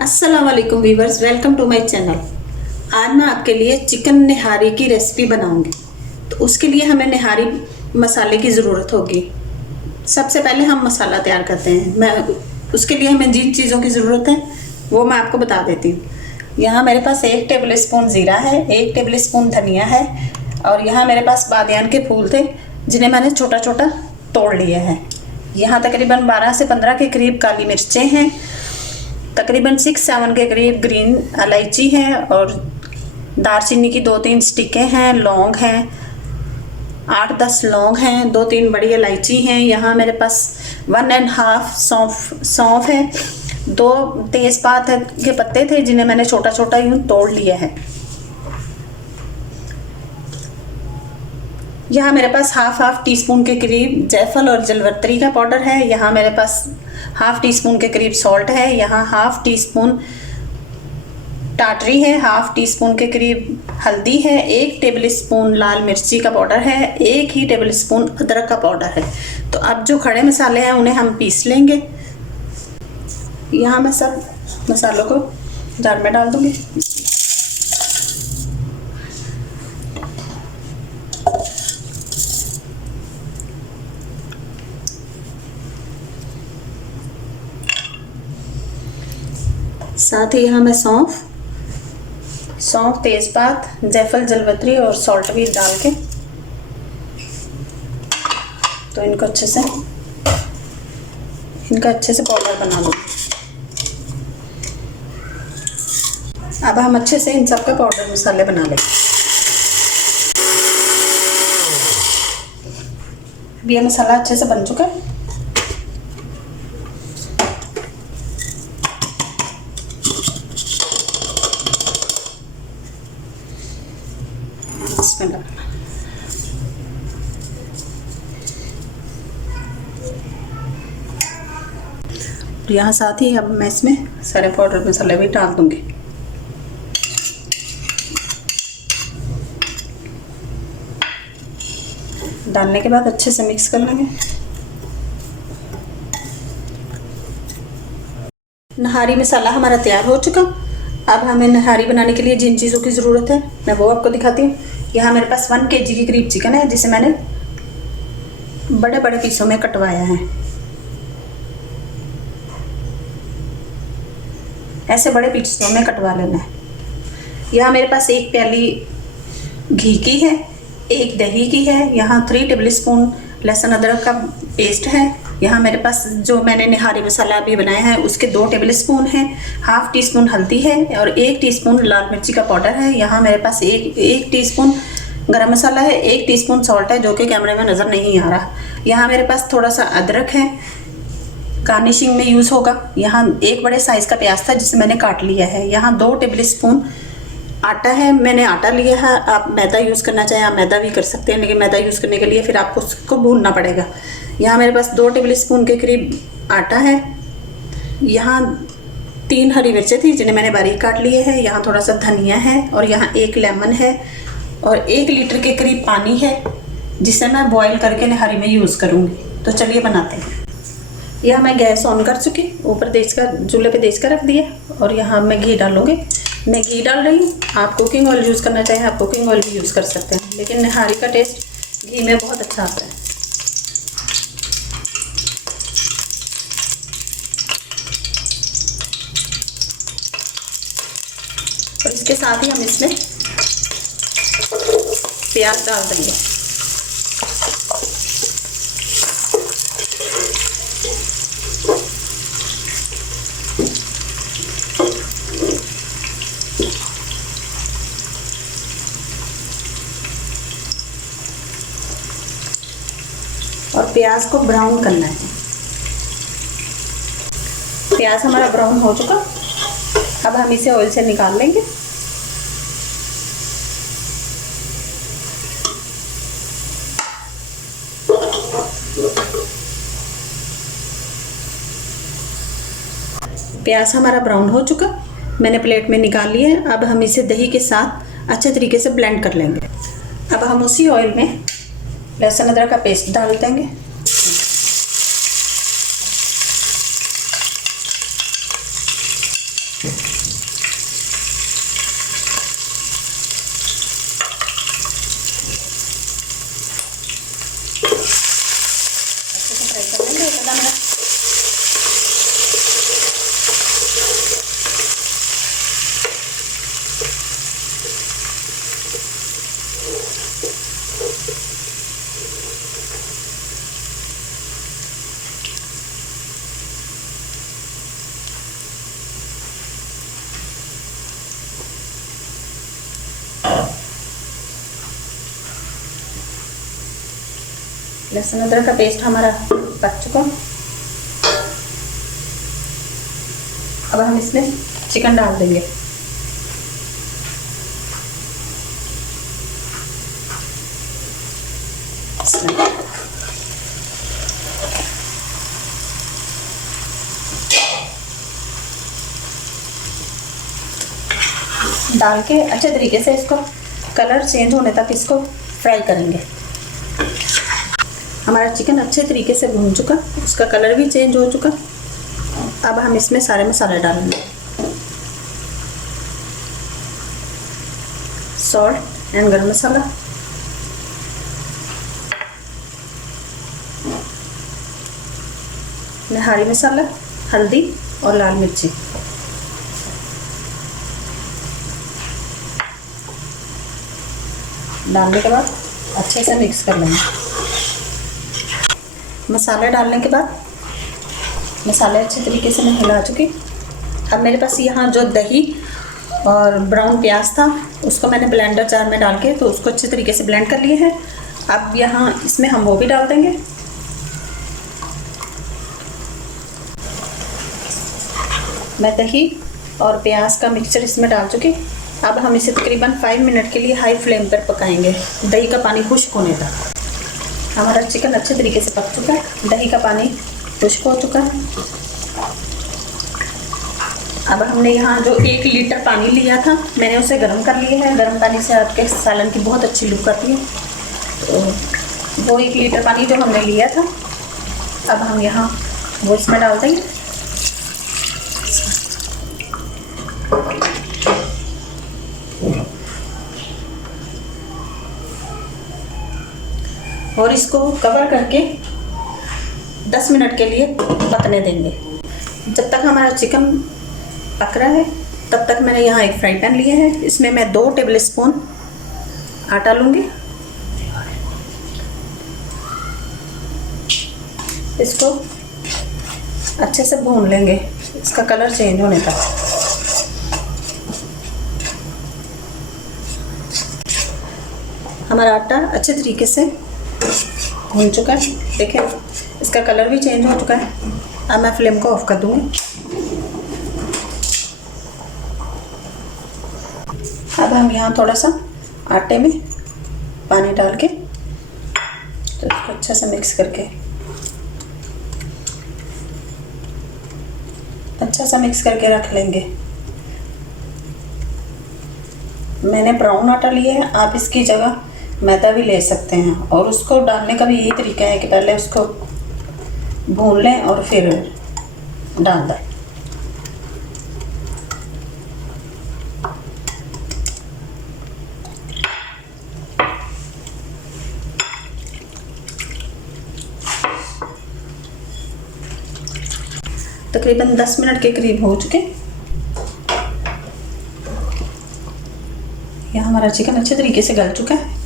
अस्सलाम वालेकुम viewers, welcome to my channel. आज मैं आपके लिए चिकन निहारी की रेसिपी बनाऊंगी। तो उसके लिए हमें निहारी मसाले की ज़रूरत होगी। सबसे पहले हम मसाला तैयार करते हैं। उसके लिए हमें जिन चीज़ों की ज़रूरत है वो मैं आपको बता देती हूँ। यहाँ मेरे पास 1 टेबल स्पून ज़ीरा है, 1 टेबल स्पून धनिया है और यहाँ मेरे पास बादियान के फूल थे जिन्हें मैंने छोटा छोटा तोड़ लिया है। यहाँ तकरीबन 12 से 15 के करीब काली मिर्चें हैं, तकरीबन 6-7 के करीब ग्रीन इलायची है और दालचीनी की 2-3 स्टिकें हैं, लौंग हैं, 8-10 लौंग हैं, 2-3 बड़ी इलायची हैं। यहाँ मेरे पास 1.5 सौंफ है, 2 तेज़पात के पत्ते थे जिन्हें मैंने छोटा छोटा यूँ तोड़ लिया है। यहाँ मेरे पास हाफ टी स्पून के करीब जायफल और जलवत्री का पाउडर है। यहाँ मेरे पास हाफ टी स्पून के करीब सॉल्ट है। यहाँ हाफ टी स्पून टाटरी है, हाफ टी स्पून के करीब हल्दी है, 1 टेबल स्पून लाल मिर्ची का पाउडर है, 1 ही टेबल स्पून अदरक का पाउडर है। तो अब जो खड़े मसाले हैं उन्हें हम पीस लेंगे। यहाँ मैं सब मसालों को जार में डाल दूँगी। साथ ही यहाँ मैं सौंफ, तेज़पात, जायफल, जलवत्री और सॉल्ट भी डाल के तो इनका अच्छे से पाउडर बना लो। अब हम अच्छे से इन सब का पाउडर मसाले बना लेंगे। अब ये मसाला अच्छे से बन चुका है। यहाँ साथ ही अब मैं इसमें सारे पाउडर मसाले भी डाल दूंगी। डालने के बाद अच्छे से मिक्स कर लेंगे। नहारी मसाला हमारा तैयार हो चुका। अब हमें नहारी बनाने के लिए जिन चीज़ों की ज़रूरत है मैं वो आपको दिखाती हूँ। यहाँ मेरे पास 1 kg के करीब चिकन है जिसे मैंने बड़े बड़े पीसों में कटवाया है। ऐसे बड़े पीसों में कटवा लेना है। यहाँ मेरे पास 1 प्याली घी की है, 1 दही की है। यहाँ 3 टेबल स्पून लहसुन अदरक का पेस्ट है। यहाँ मेरे पास जो मैंने निहारी मसाला अभी बनाया है उसके 2 टेबल स्पून हैं, हाफ टी स्पून हल्दी है और 1 टीस्पून लाल मिर्ची का पाउडर है। यहाँ मेरे पास एक टीस्पून गरम मसाला है, 1 टीस्पून सॉल्ट है जो कि कैमरे में नज़र नहीं आ रहा। यहाँ मेरे पास थोड़ा सा अदरक है, गार्निशिंग में यूज़ होगा। यहाँ 1 बड़े साइज़ का प्याज था जिसे मैंने काट लिया है। यहाँ 2 टेबल स्पून आटा है, मैंने आटा लिया है। आप मैदा यूज़ करना चाहें आप मैदा भी कर सकते हैं, लेकिन मैदा यूज़ करने के लिए फिर आपको उसको भूनना पड़ेगा। यहाँ मेरे पास 2 टेबल स्पून के करीब आटा है। यहाँ 3 हरी मिर्चें थी जिन्हें मैंने बारीक काट लिए हैं। यहाँ थोड़ा सा धनिया है और यहाँ 1 लेमन है और 1 लीटर के करीब पानी है जिसे मैं बॉईल करके निहारी में यूज़ करूँगी। तो चलिए बनाते हैं। यह मैं गैस ऑन कर चुकी, ऊपर चूल्हे पे देच कर रख दिया और यहाँ मैं घी डालूँगी। मैं घी डाल रही हूँ। आप कुकिंग ऑयल यूज़ करना चाहें आप कुकिंग ऑयल भी यूज़ कर सकते हैं, लेकिन निहारी का टेस्ट घी में बहुत अच्छा आता है। और इसके साथ ही हम इसमें प्याज डाल देंगे। और प्याज को ब्राउन करना है। प्याज हमारा ब्राउन हो चुका। अब हम इसे ऑयल से निकाल लेंगे। प्याज हमारा ब्राउन हो चुका, मैंने प्लेट में निकाल लिया है। अब हम इसे दही के साथ अच्छे तरीके से ब्लेंड कर लेंगे। अब हम उसी ऑयल में लहसुन अदरक का पेस्ट डाल देंगे। लहसुन अदरक का पेस्ट हमारा पक चुका। अब हम इसमें चिकन डाल देंगे। डाल के अच्छे तरीके से इसको कलर चेंज होने तक इसको फ्राई करेंगे। हमारा चिकन अच्छे तरीके से भून चुका, उसका कलर भी चेंज हो चुका। अब हम इसमें सारे मसाले डालेंगे। सॉल्ट एंड गरम मसाला, निहारी मसाला, हल्दी और लाल मिर्ची। डालने के बाद अच्छे से मिक्स कर लेंगे। मसाले डालने के बाद मसाले अच्छे तरीके से मैं हिला चुकी। अब मेरे पास यहाँ जो दही और ब्राउन प्याज था उसको मैंने ब्लेंडर जार में डाल के तो उसको अच्छे तरीके से ब्लेंड कर लिए हैं। अब यहाँ इसमें हम वो भी डाल देंगे। मैं दही और प्याज का मिक्सचर इसमें डाल चुकी। अब हम इसे तकरीबन 5 मिनट के लिए हाई फ्लेम पर पकाएंगे, दही का पानी खुश्क होने तक। हमारा चिकन अच्छे तरीके से पक चुका है, दही का पानी खुश्क हो चुका है। अब हमने यहाँ जो 1 लीटर पानी लिया था मैंने उसे गर्म कर लिया है। गर्म पानी से आपके सालन की बहुत अच्छी लुक आती है। तो वो 1 लीटर पानी जो हमने लिया था अब हम यहाँ वो इसमें डाल देंगे। और इसको कवर करके 10 मिनट के लिए पकने देंगे। जब तक हमारा चिकन पक रहा है तब तक मैंने यहाँ एक फ्राई पैन लिया है। इसमें मैं 2 टेबल स्पून आटा लूँगी। इसको अच्छे से भून लेंगे, इसका कलर चेंज होने तक। हमारा आटा अच्छे तरीके से भून चुका है, देखें इसका कलर भी चेंज हो चुका है। अब मैं फ्लेम को ऑफ कर दूँगी। अब हम यहाँ थोड़ा सा आटे में पानी डाल के तो इसको अच्छा से मिक्स करके रख लेंगे। मैंने ब्राउन आटा लिया है, आप इसकी जगह मैदा भी ले सकते हैं। और उसको डालने का भी यही तरीका है कि पहले उसको भून लें और फिर डाल दें। तकरीबन 10 मिनट के करीब हो चुके। यह हमारा चिकन अच्छे तरीके से गल चुका है।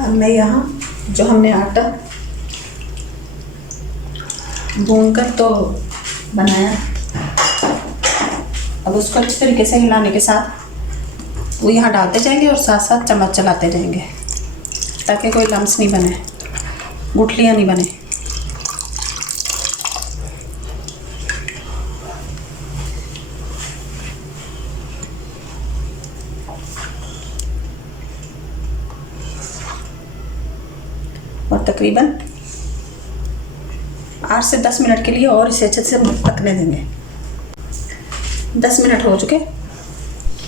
अब मैं यहाँ जो हमने आटा भून कर तो बनाया, अब उसको अच्छे तरीके से हिलाने के साथ वो यहाँ डालते जाएंगे और साथ साथ चम्मच चलाते जाएंगे ताकि कोई लम्स नहीं बने, गुठलियाँ नहीं बने। और तकरीबन 8 से 10 मिनट के लिए और इसे अच्छे से पकने देंगे। 10 मिनट हो चुके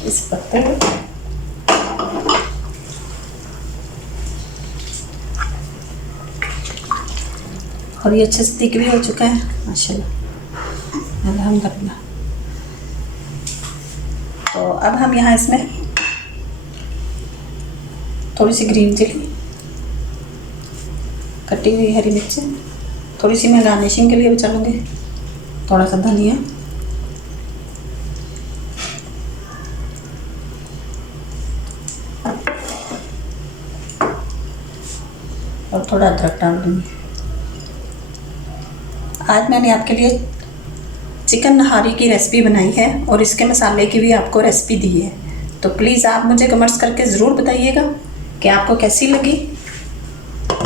इस पकते हुए। और ये अच्छे से थिक भी हो चुका है माशाल्लाह, अल्हम्दुलिल्लाह। तो अब हम यहाँ इसमें थोड़ी सी ग्रीन चिली, कटी हुई हरी मिर्च, थोड़ी सी मैं गार्निशिंग के लिए भी चलूँगी, थोड़ा सा धनिया और थोड़ा अदरक डाल दूँगी। आज मैंने आपके लिए चिकन नहारी की रेसिपी बनाई है और इसके मसाले की भी आपको रेसिपी दी है। तो प्लीज़ आप मुझे कमेंट्स करके ज़रूर बताइएगा कि आपको कैसी लगी,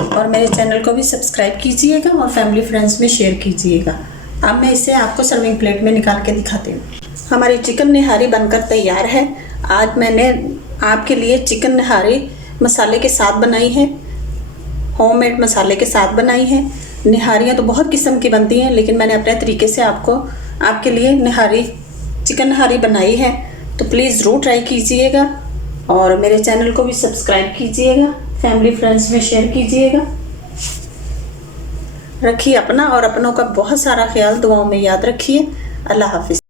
और मेरे चैनल को भी सब्सक्राइब कीजिएगा और फैमिली फ्रेंड्स में शेयर कीजिएगा। अब मैं इसे आपको सर्विंग प्लेट में निकाल के दिखाती हूँ। हमारी चिकन निहारी बनकर तैयार है। आज मैंने आपके लिए चिकन निहारी मसाले के साथ बनाई है, होममेड मसाले के साथ बनाई है। निहारियाँ तो बहुत किस्म की बनती हैं, लेकिन मैंने अपने तरीके से आपके लिए चिकन निहारी बनाई है। तो प्लीज़ ज़रूर ट्राई कीजिएगा और मेरे चैनल को भी सब्सक्राइब कीजिएगा, फैमिली फ्रेंड्स में शेयर कीजिएगा। रखिए अपना और अपनों का बहुत सारा ख्याल, दुआओं में याद रखिए। अल्लाह हाफिज़।